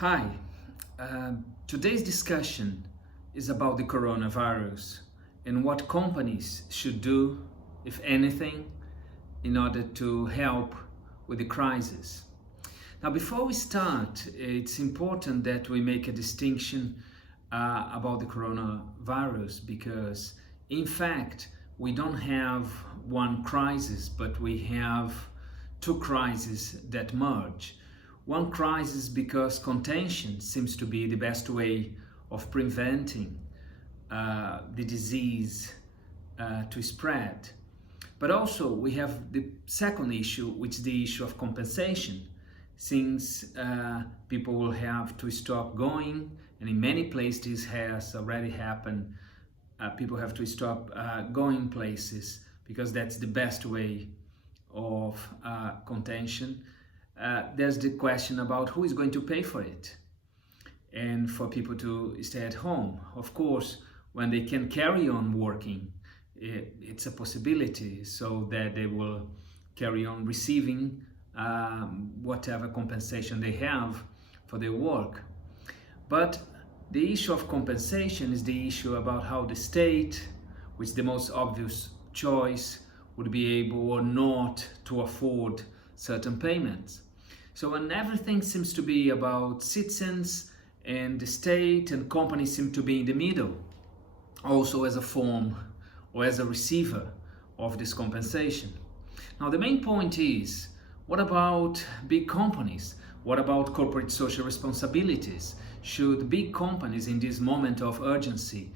Hi, today's discussion is about the coronavirus and what companies should do, if anything, in order to help with the crisis. Now, before we start, it's important that we make a distinction about the coronavirus because, in fact, we don't have one crisis, but we have two crises that merge. One crisis because contention seems to be the best way of preventing the disease to spread. But also we have the second issue, which is the issue of compensation, since people will have to stop going, and in many places this has already happened. People have to stop going places because that's the best way of contention. There's the question about who is going to pay for it and for people to stay at home. Of course, when they can carry on working, it's a possibility so that they will carry on receiving whatever compensation they have for their work. But the issue of compensation is the issue about how the state, which is the most obvious choice, would be able or not to afford certain payments. So when everything seems to be about citizens and the state and companies seem to be in the middle, also as a form or as a receiver of this compensation. Now the main point is, what about big companies? What about corporate social responsibilities? Should big companies in this moment of urgency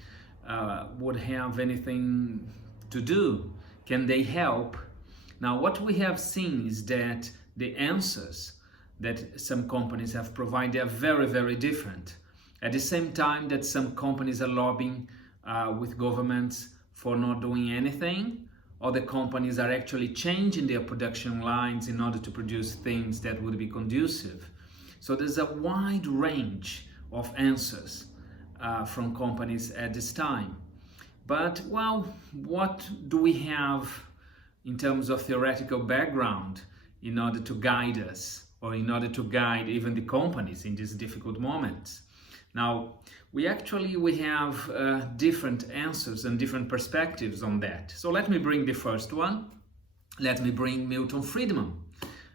would have anything to do? Can they help? Now what we have seen is that the answers that some companies have provided are very, very different. At the same time that some companies are lobbying with governments for not doing anything, other companies are actually changing their production lines in order to produce things that would be conducive. So there's a wide range of answers from companies at this time. But, well, what do we have in terms of theoretical background in order to guide us, or in order to guide even the companies in these difficult moments? Now, we have different answers and different perspectives on that. So let me bring the first one. Let me bring Milton Friedman.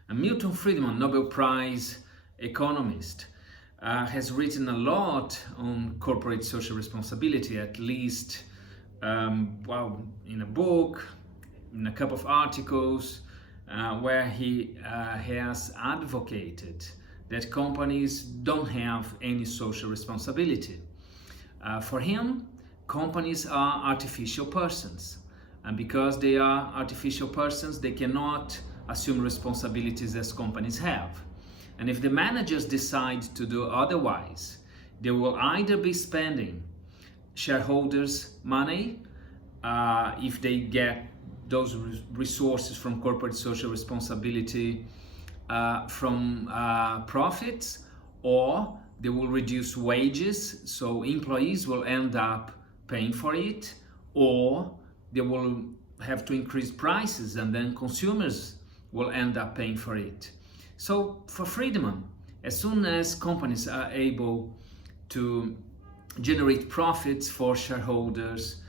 And Milton Friedman, Nobel Prize economist, has written a lot on corporate social responsibility, at least in a book, in a couple of articles, where he has advocated that companies don't have any social responsibility. For him, companies are artificial persons, and because they are artificial persons, they cannot assume responsibilities as companies have. And if the managers decide to do otherwise, they will either be spending shareholders' money if they get those resources from corporate social responsibility from profits, or they will reduce wages, so employees will end up paying for it, or they will have to increase prices and then consumers will end up paying for it. So for Friedman, as soon as companies are able to generate profits for shareholders,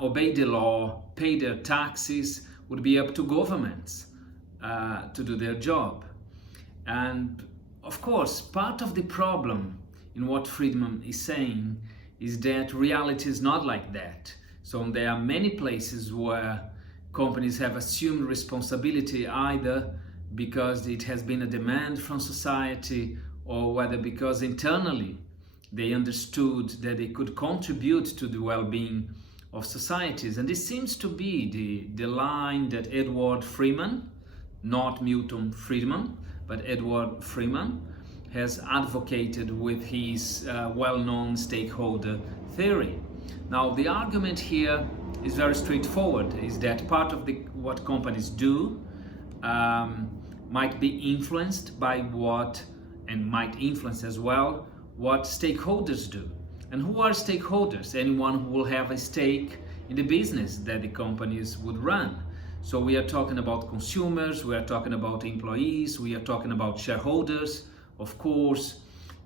obey the law, pay their taxes, would be up to governments to do their job. And of course, part of the problem in what Friedman is saying is that reality is not like that. So there are many places where companies have assumed responsibility, either because it has been a demand from society, or whether because internally they understood that they could contribute to the well-being of societies. And this seems to be the line that Edward Freeman, not Milton Friedman, but Edward Freeman, has advocated with his well-known stakeholder theory. Now the argument here is very straightforward, is that part of what companies do might be influenced by and might influence as well what stakeholders do. And who are stakeholders? Anyone who will have a stake in the business that the companies would run. So we are talking about consumers, we are talking about employees, we are talking about shareholders. Of course,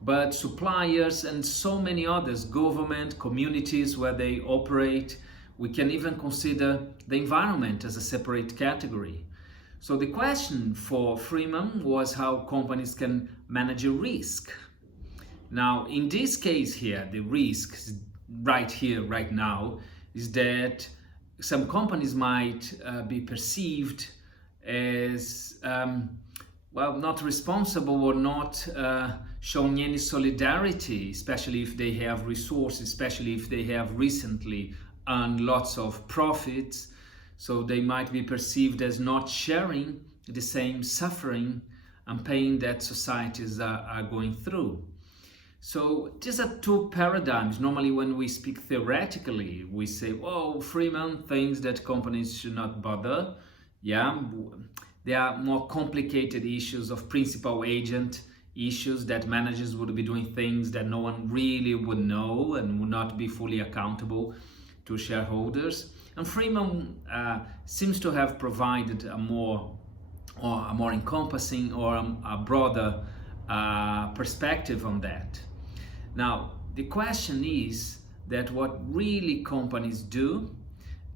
but suppliers and so many others, government, communities where they operate. We can even consider the environment as a separate category. So the question for Freeman was how companies can manage a risk. Now, in this case here, the risk right here, right now, is that some companies might be perceived as well, not responsible or not showing any solidarity, especially if they have resources, especially if they have recently earned lots of profits. So they might be perceived as not sharing the same suffering and pain that societies are going through. So these are two paradigms. Normally when we speak theoretically, we say, oh, Freeman thinks that companies should not bother. Yeah, there are more complicated issues of principal agent issues that managers would be doing things that no one really would know and would not be fully accountable to shareholders. And Freeman seems to have provided a more encompassing or a broader perspective on that. Now, the question is that what really companies do,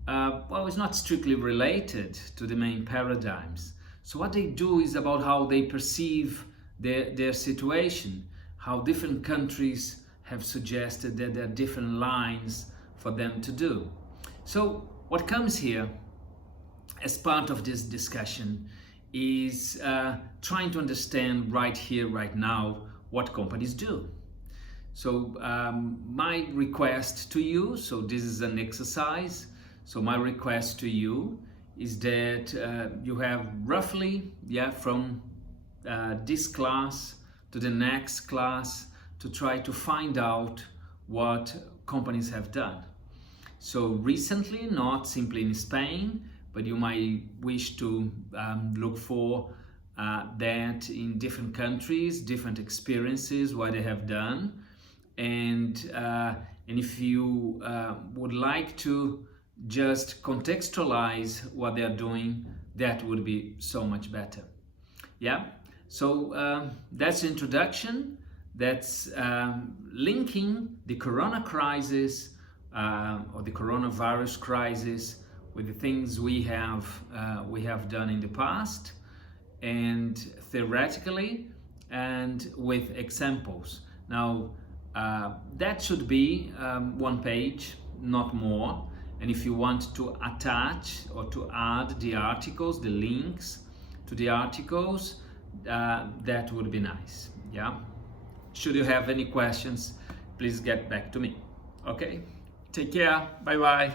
well, it's not strictly related to the main paradigms. So what they do is about how they perceive their situation, how different countries have suggested that there are different lines for them to do. So what comes here as part of this discussion is trying to understand right here, right now, what companies do. So my request to you, so this is an exercise, so my request to you is that you have roughly, from this class to the next class to try to find out what companies have done. So recently, not simply in Spain, but you might wish to look for that in different countries, different experiences, what they have done. And if you would like to just contextualize what they are doing, that would be so much better. Yeah, so that's the introduction. That's linking the corona crisis or the coronavirus crisis with the things we have done in the past, and theoretically, and with examples. Now that should be one page, not more. And if you want to attach or to add the articles, the links to the articles, that would be nice. Yeah. Should you have any questions, please get back to me. Okay. Take care. Bye bye.